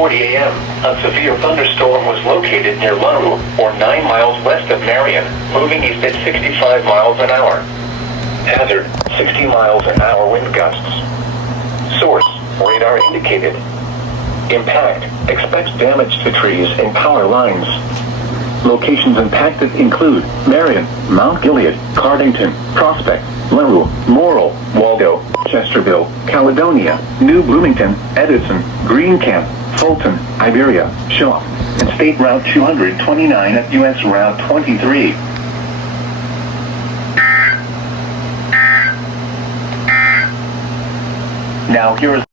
10:40 a.m., a severe thunderstorm was located near Larue, or 9 miles west of Marion, moving east at 65 miles an hour. Hazard, 60 miles an hour wind gusts. Source, radar indicated. Impact, expects damage to trees and power lines. Locations impacted include Marion, Mount Gilead, Cardington, Prospect, Larue, Morrill, Waldo, Chesterville, Caledonia, New Bloomington, Edison, Greencamp, Fulton, Iberia, Shaw, and State Route 229 at US Route 23. Now here is